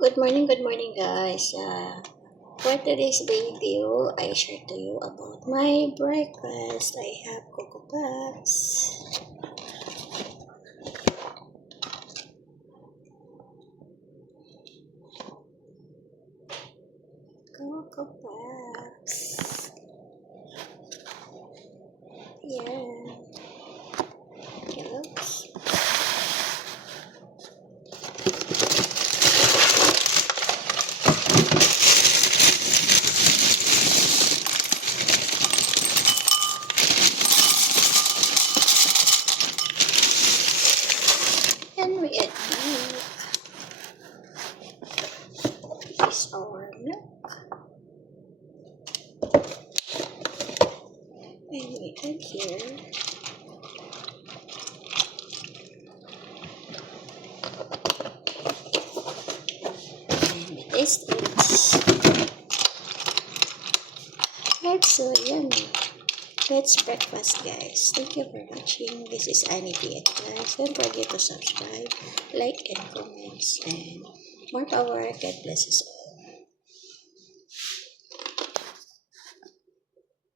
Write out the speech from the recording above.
Good morning, guys. For today's video, I share to you about my breakfast. I have Coco Puffs. Coco Puffs. Yeah. Hello. And we add milk. This is our milk. And we add here. And we taste it. It's so yummy. Let's breakfast, guys. Thank you for watching. This is Annie Diet, guys. Don't forget to subscribe, like, and comments. And more power. God bless us all.